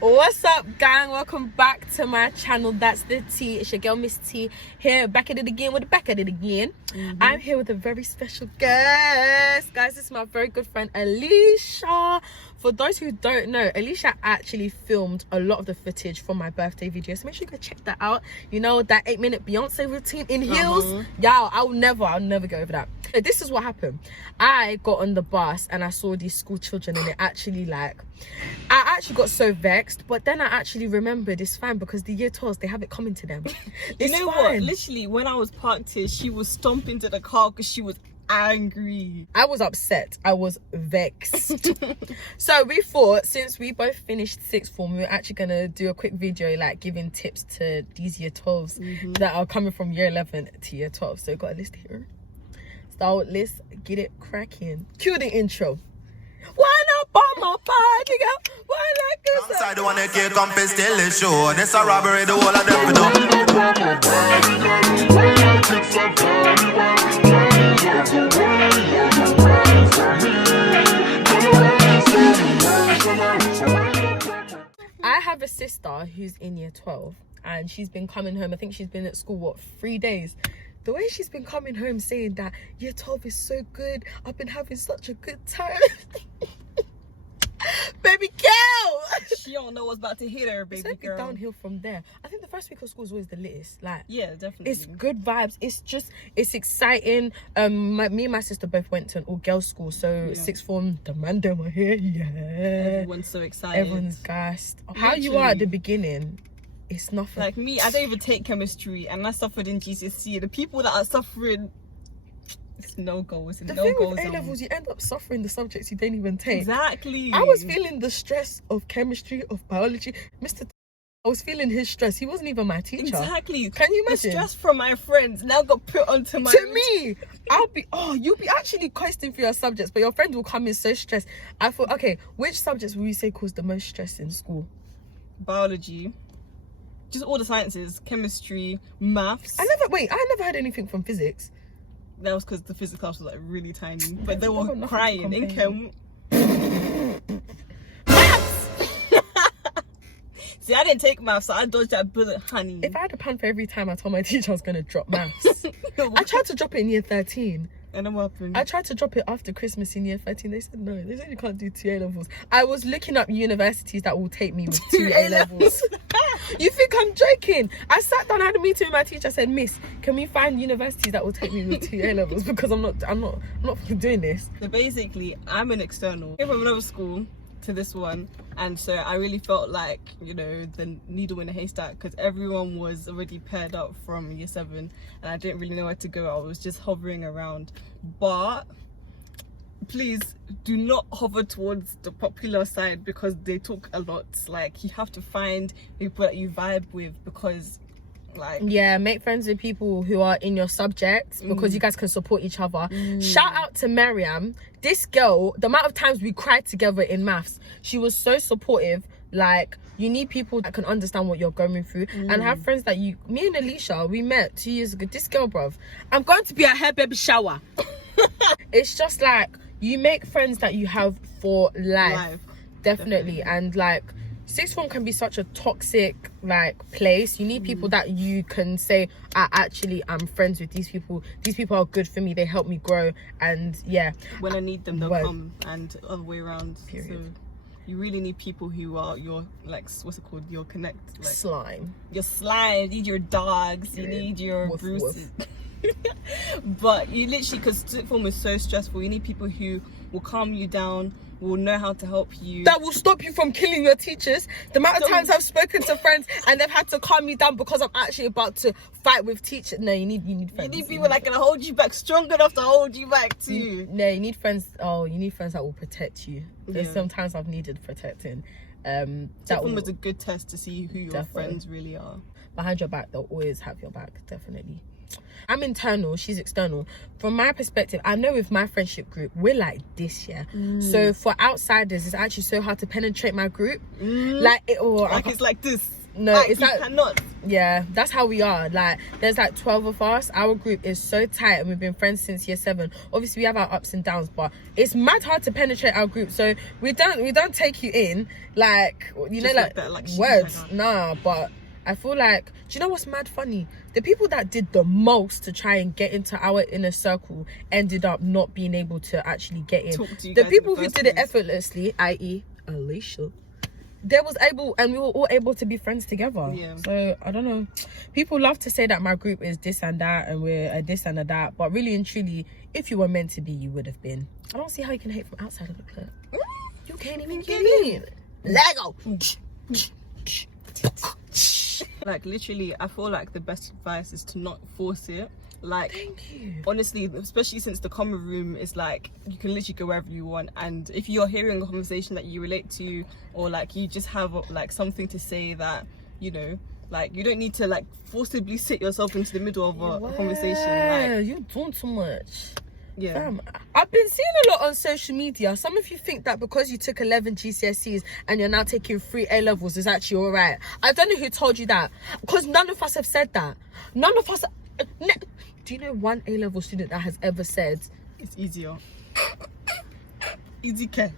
What's up, gang? Welcome back to my channel. That's the T. It's your girl Miss T here, back at it again with the back at it again. I'm here with a very special guest, guys. This is my very good friend Alisha. For those who don't know, Alisha actually filmed a lot of the footage from my birthday video, so make sure you go check that out. You know, that 8-minute Beyonce routine in heels. Y'all, I'll never go over that. This is what happened. I got on the bus and I saw these school children, and it actually, like, I actually got so vexed, but then I actually remembered it's fine because the year 12s, they have it coming to them. You know what? Literally, when I was parked here, she was stomping to the car because she was angry. I was upset. I was vexed. So we thought, since we both finished sixth form, we were actually gonna do a quick video like giving tips to these year 12s that are coming from year 11 to year 12. So we got a list here. So let's get it cracking. Cue the intro. Why not bomb my party, girl? Why not get outside the one that can't come and steal the show. This a robbery, the whole of them I have a sister who's in year 12 and she's been coming home. I think she's been at school, what, 3 days? The way she's been coming home saying that year 12 is so good, I've been having such a good time. Baby girl! She don't know what's about to hit her, baby it's girl. Downhill from there. I think the first week of school is always the latest. Like, yeah, definitely. It's good vibes. It's exciting. Me and my sister both went to an all-girls school, so sixth form, the man them are here. Yeah. Everyone's so excited. Everyone's gassed. How you are at the beginning, it's nothing. Like me, I don't even take chemistry, and I suffered in GCSE. The people that are suffering, it's no goals. The thing with A levels, you end up suffering the subjects you don't even take. Exactly. I was feeling the stress of chemistry, of biology. I was feeling his stress. He wasn't even my teacher. Exactly. Can you imagine? The stress from my friends now got put onto my... To me, you'll be actually questing for your subjects, but your friend will come in so stressed. I thought, okay, which subjects would you say cause the most stress in school? Biology. Just all the sciences. Chemistry, maths. I never heard anything from physics. That was because the physics class was like really tiny, but they were crying in chem. See, I didn't take maths, so I dodged that bullet, honey. If I had a pound for every time I told my teacher I was gonna drop maths, I tried to drop it in year 13. And then what happened? I tried to drop it after Christmas in year 13. They said no. They said you can't do 2 A levels. I was looking up universities that will take me with 2 A levels. You think I'm joking? I sat down, I had a meeting with my teacher. I said, Miss, can we find universities that will take me with 2 A levels? Because I'm not doing this. So basically, I'm an external. I came from another school to this one, and so I really felt like, you know, the needle in a haystack, because everyone was already paired up from year 7 and I didn't really know where to go. I was just hovering around. But please do not hover towards the popular side, because they talk a lot. Like, you have to find people that you vibe with, because like, yeah, make friends with people who are in your subjects, because you guys can support each other. Shout out to Miriam. This girl, the amount of times we cried together in maths, she was so supportive. Like, you need people that can understand what you're going through and have friends that me and Alisha, we met 2 years ago. This girl, bruv, I'm going to be at her baby shower. It's just like, you make friends that you have for life. Definitely. And like, sixth form can be such a toxic like place. You need people that you can say, I'm friends with these people. These people are good for me. They help me grow. And yeah, when I need them, they'll come, and other way around. Period. So you really need people who are your, like, what's it called? Your connect. Like, slime. Your slime. You need your dogs. You need your woof, Bruces. But you literally, because sixth form is so stressful, you need people who will calm you down, will know how to help you, that will stop you from killing your teachers. The amount of times I've spoken to friends and they've had to calm me down because I'm actually about to fight with teachers. No, you need friends. You need people that can hold you back, strong enough to hold you back too. No, you need friends. You need friends that will protect you. There's sometimes I've needed protecting. That one was a good test to see who your friends really are. Behind your back, they'll always have your back. Definitely. I'm internal, she's external. From my perspective, I know with my friendship group, we're like this, yeah. So for outsiders, it's actually so hard to penetrate my group. Like, it's like this. No, Like, it's you like cannot. yeah, that's how we are. Like, there's like 12 of us. Our group is so tight, and we've been friends since year 7. Obviously, we have our ups and downs, but it's mad hard to penetrate our group. So we don't take you in like you Just know like that, like, words. like that. Nah, but I feel like, do you know what's mad funny? The people that did the most to try and get into our inner circle ended up not being able to actually get in. Talk to you The guys in people the who first did it place. effortlessly, i.e. Alicia, they was able, and we were all able to be friends together. Yeah. So I don't know, people love to say that my group is this and that and we're a this and a that, but really and truly, if you were meant to be, you would have been. I don't see how you can hate from outside of the club. You can't even get in. Lego. Like, literally, I feel like the best advice is to not force it. Like, Thank you. honestly, especially since the common room is like, you can literally go wherever you want, and if you're hearing a conversation that you relate to, or like you just have like something to say that, you know, like, you don't need to like forcibly sit yourself into the middle of a conversation. Yeah, Like, you're doing too much. yeah. Fam, I've been seeing a lot on social media. Some of you think that because you took 11 GCSEs and you're now taking 3 A-levels is actually all right. I don't know who told you that, because none of us have said that. None of us. Do you know one A-level student that has ever said It's easier. Easy care.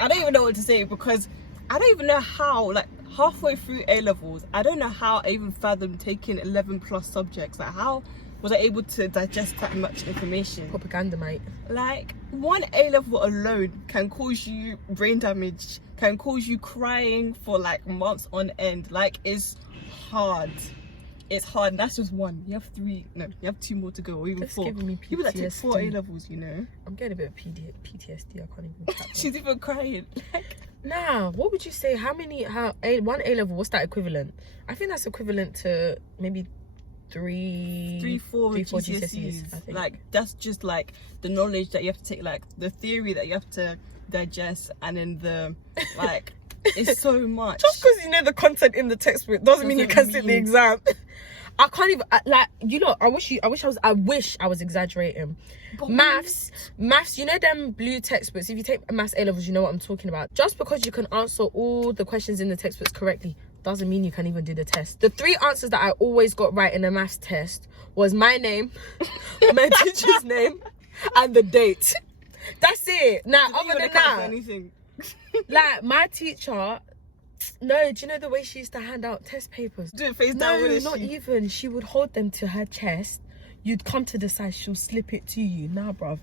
I don't even know what to say, because I don't even know how, like, halfway through A-levels, I don't know how I even fathomed taking 11 plus subjects. Like, how was I able to digest that much information? propaganda, mate? Like, one A-level alone can cause you brain damage, can cause you crying for like months on end. Like, it's hard. It's hard. And that's just one. You have 3, no, you have 2 more to go, or even That's 4. giving me People that take 4 PTSD. A-levels, you know. I'm getting a bit of PTSD. I can't even. Cap that. She's even crying. Like, Nah, what would you say? One A-level? What's that equivalent? I think that's equivalent to maybe 3, 4 GCSEs. I think. Like, that's just like the knowledge that you have to take, like the theory that you have to digest, and then the like it's so much. Just because you know the content in the textbook doesn't mean you can sit the mean- exam. I can't even like, you know, I wish I was exaggerating. But Maths, you know them blue textbooks. If you take maths A-levels, you know what I'm talking about. Just because you can answer all the questions in the textbooks correctly doesn't mean you can even do the test. The 3 answers that I always got right in a maths test was my name, my teacher's name, and the date. That's it. Now, Did you other even than account for that, anything? like, my teacher, no, do you know the way she used to hand out test papers? Do it face No, down with it. not even. She would hold them to her chest. You'd come to the side, she'll slip it to you. Nah, bruv.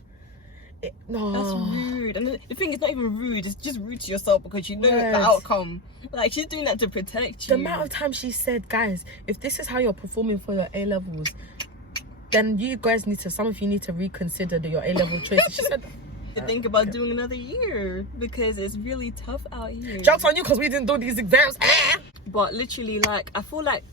No. That's rude. And the thing is not even rude, it's just rude to yourself, because you know Words. the outcome. Like, she's doing that to protect The you. amount of time she said, guys, if this is how you're performing for your A-levels, then you guys some of you need to reconsider your A-level choices. She said, to think about doing another year, because it's really tough out here. joke's on you because we didn't do these exams. But literally, like, I feel like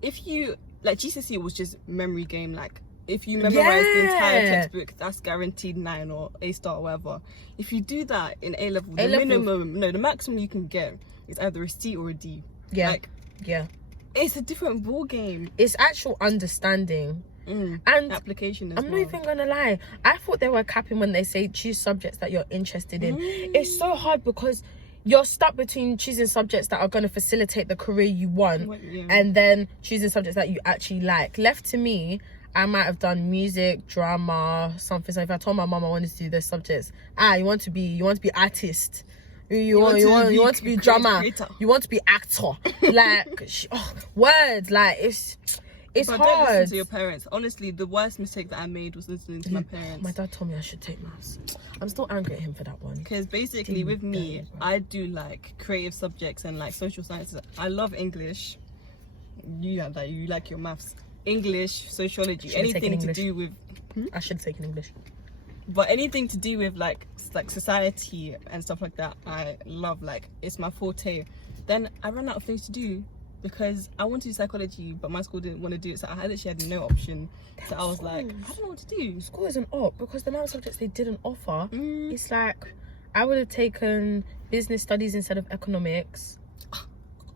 if you, like, GCSE was just memory game. Like, if you memorize the entire Yeah. textbook, that's guaranteed 9 or A star or whatever. If you do that in A-level, the A-level. the maximum you can get is either a C or a D. Yeah. Like, Yeah. it's a different ball game. It's actual understanding. And Application as I'm well. not even gonna lie, I thought they were capping when they say choose subjects that you're interested in. It's so hard because you're stuck between choosing subjects that are going to facilitate the career you want, Yeah. and then choosing subjects that you actually like. Left to me, I might have done music, drama, something. So if I told my mum I wanted to do those subjects, you want to be artist, you want to be drama, creator. you want to be actor, like words, like it's But hard. don't listen to your parents. Honestly, the worst mistake that I made was listening to my parents. My dad told me I should take maths. I'm still angry at him for that one. Because basically with me, I do like creative subjects and like social sciences. I love English. You have that. You like your maths. English, sociology, Should've taken anything to English. do with, I should have taken English. but anything to do with like society and stuff like that, I love. Like, it's my forte. Then I ran out of things to do, because I wanted to do psychology, but my school didn't want to do it, so I literally had no option. So I was like, I don't know what to do. School isn't up because the amount of subjects they didn't offer. Mm. It's like I would have taken business studies instead of economics.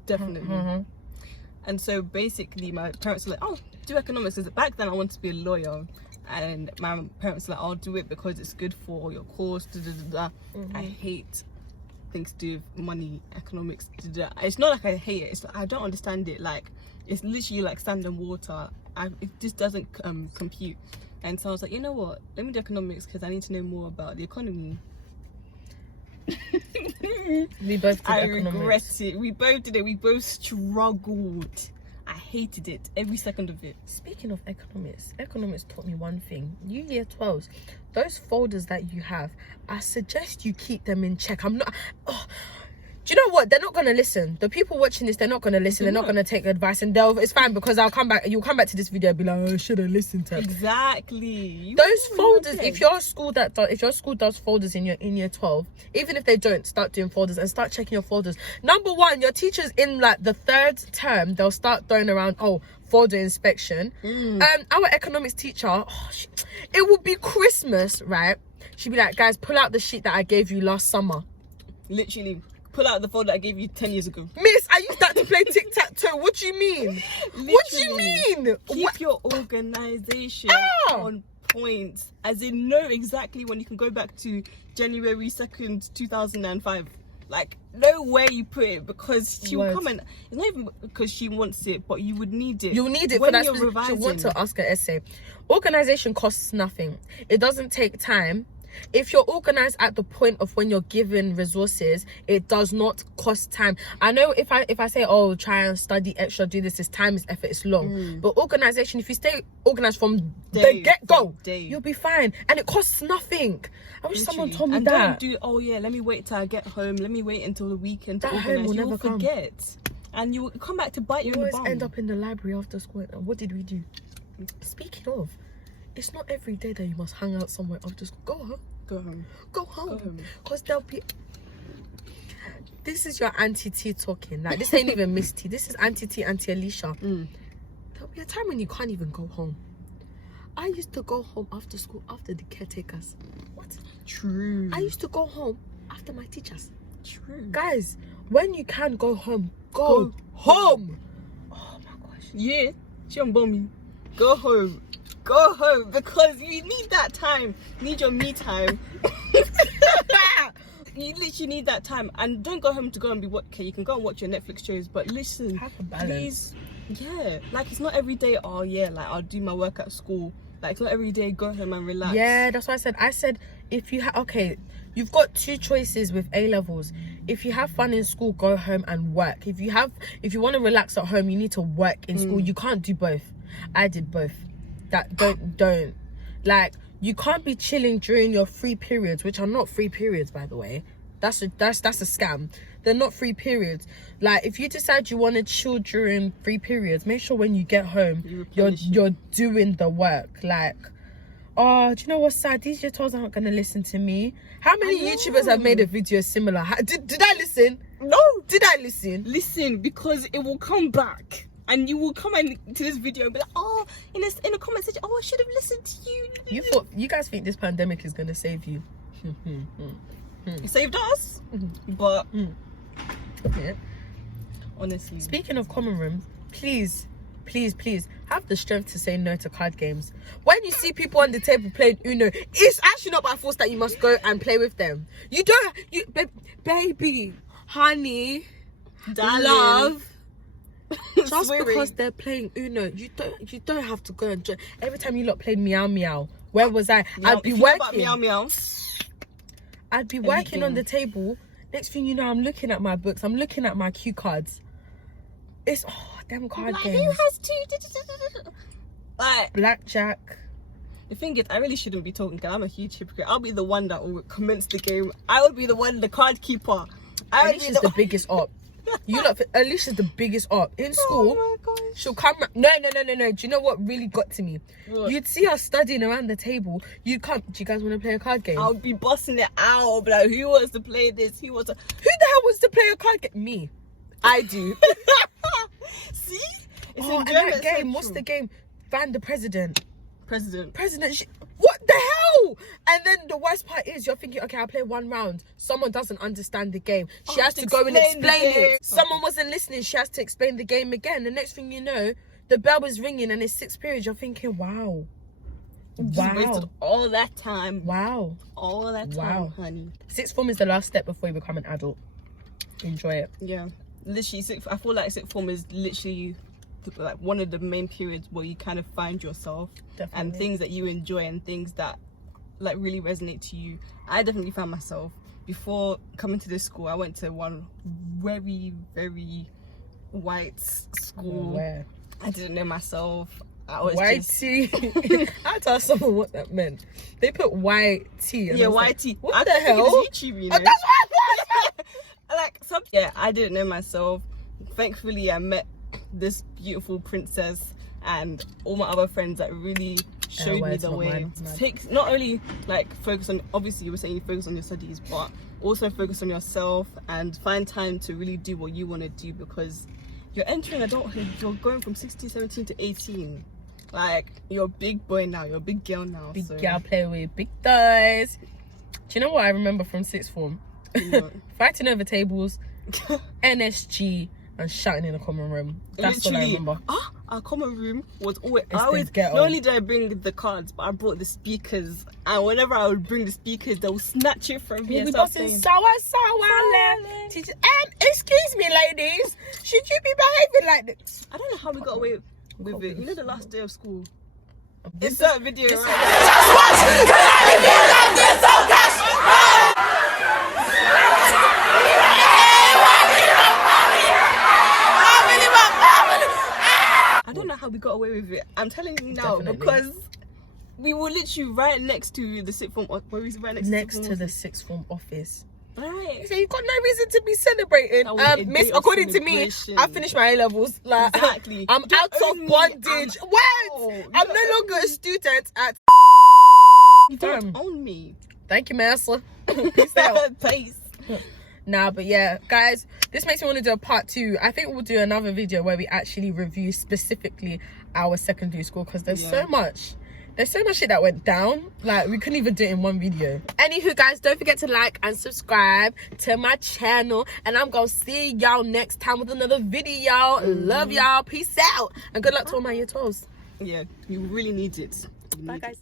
Definitely. And so basically my parents were like, oh, do economics. Because back then I wanted to be a lawyer, and my parents were like, I'll do it because it's good for your course. I hate anything to do with money, economics. It's not like I hate it. It's like I don't understand it. Like it's literally like sand and water. It just doesn't compute. And so I was like, you know what? Let me do economics because I need to know more about the economy. We both did I economics. regret it. We both did it. We both struggled. I hated it, every second of it. Speaking of economics taught me one thing. You year 12s, those folders that you have, I suggest you keep them in check. I'm not... do you know what? They're not going to listen. The people watching this, they're not going to listen. They're not going to take advice. And it's fine because you'll come back to this video and be like, oh, I should have listened to it. Exactly. Those folders, if your school does folders in year 12, even if they don't, start doing folders and start checking your folders. Number one, your teachers in like the 3rd term, they'll start throwing around, folder inspection. Our economics teacher, it would be Christmas, right? She'd be like, guys, pull out the sheet that I gave you last summer. Literally. Pull out the folder I gave you 10 years ago. Miss, I used that to play tic-tac-toe. What do you mean? What do you mean? Keep your organisation on point. As in, know exactly when you can go back to January 2nd, 2005. Like, know where you put it because she will come and... It's not even because she wants it, but you would need it. You'll need it when for that. you're revising. She'll want to ask her essay. Organisation costs nothing. It doesn't take time. If you're organized at the point of when you're given resources, it does not cost time. I know if I say, try and study extra, do this, it's time, it's effort, it's long. But organization, if you stay organized from the get-go, you'll be fine. And it costs nothing. I wish someone told me that. And don't do, let me wait till I get home. Let me wait until the weekend to organize. Home will you never come. Forget. And you will come back to bite you in the bum. Always end up in the library after school. What did we do? Speaking of, it's not every day that you must hang out somewhere after school. Go home. Go home. Because there'll be... This is your Auntie T talking. Like, this ain't even Miss T. This is Auntie T, Auntie Alicia. There'll be a time when you can't even go home. I used to go home after school after the caretakers. What? True. I used to go home after my teachers. True. Guys, when you can go home, go home. Oh my gosh. Yeah. She on me. Go home. Go home because you need that time. You need your me time. You literally need that time. And don't go home to go and be okay, you can go and watch your Netflix shows, but listen, have a balance. Please, like it's not every day, like I'll do my work at school. Like it's not every day, go home and relax. Yeah, that's what I said if you you've got 2 choices with A-levels. If you have fun in school, go home and work. If you want to relax at home, you need to work in school. You can't do both. I did both. That don't like, you can't be chilling during your free periods, which are not free periods, by the way. That's a scam. They're not free periods. Like, if you decide you want to chill during free periods, make sure when you get home you're doing the work. Like, do you know what's sad? These year 12s aren't gonna listen to me. How many YouTubers have made a video similar? Did I listen? No. Did I listen? Listen, because it will come back. And you will come to this video and be like, in the comment section, I should have listened to you. You guys think this pandemic is going to save you? It saved us, but yeah. Honestly. Speaking of common rooms, please have the strength to say no to card games. When you see people on the table playing Uno, it's actually not by force that you must go and play with them. Baby, honey, darling, love. Just Swearing. because they're playing Uno, you don't have to go and join. Every time you lot played meow meow, where was I? I'd be working. Meow meow. I'd be working on the table. Next thing you know, I'm looking at my books. I'm looking at my cue cards. It's them card games. Who has 2? Like blackjack. The thing is, I really shouldn't be talking because I'm a huge hypocrite. I'll be the one that will commence the game. I would be the one, the card keeper. Alicia's the biggest op. Alicia's the biggest op in school. Oh my gosh. She'll come. No. Do you know what really got to me? What? You'd see her studying around the table. You'd come. Do you guys want to play a card game? I'll be busting it out. I'll be like, who wants to play this? Who the hell wants to play a card game? Me. I do. See? It's and that game. What's the game? Find the president. President. What the hell? And then the worst part is you're thinking, okay, I'll play 1 round. Someone doesn't understand the game. She has to go and explain it. Someone wasn't listening. She has to explain the game again. The next thing you know, the bell is ringing and it's 6th period. You're thinking, wow. Just wasted all that time. Wow. All that time, honey. Sixth form is the last step before you become an adult. Enjoy it. Yeah. Literally, I feel like sixth form is literally like one of the main periods where you kind of find yourself. Definitely. And things that you enjoy and things that like really resonate to you. I definitely found myself. Before coming to this school, I went to one very, very white school. Where? I didn't know myself. I was white just... tea. I told someone what that meant. They put white tea. Yeah, white tea. What the hell? It was YouTube, you know? That's what I Like yeah, I didn't know myself. Thankfully, I met this beautiful princess and all my other friends that really showed me the way. Take not only like focus on, obviously you were saying you focus on your studies, but also focus on yourself and find time to really do what you want to do, because you're entering adulthood. You're going from 16, 17 to 18. Like, you're a big boy now, you're a big girl now. Big girl play with big toys. Do you know what I remember from sixth form? Fighting over tables, NSG, and shouting in the common room. That's what I remember. Our common room was always... Not only did I bring the cards, but I brought the speakers. And whenever I would bring the speakers, they would snatch it from me. We got some sour. Teacher, excuse me, ladies. Should you be behaving like this? I don't know how we got away with it. You know, the last day of school. This Insert video. I don't know how we got away with it. I'm telling you now. Definitely. Because we were literally right next to the sixth form. Where was right next to the sixth form office. Right. So you've got no reason to be celebrating. Miss, according to me, I finished my A levels. Like, exactly. I'm out of bondage. Wait, I'm no longer a student at. You don't own me. Thank you, Master. Peace out. Peace. Nah, but yeah, guys, this makes me want to do a part 2. I think we'll do another video where we actually review specifically our secondary school, because there's so much shit that went down. Like, we couldn't even do it in one video. Anywho, guys, don't forget to like and subscribe to my channel, and I'm gonna see y'all next time with another video. Love y'all. Peace out, and good luck to all my year 12s. Yeah, you really need it. Bye, guys.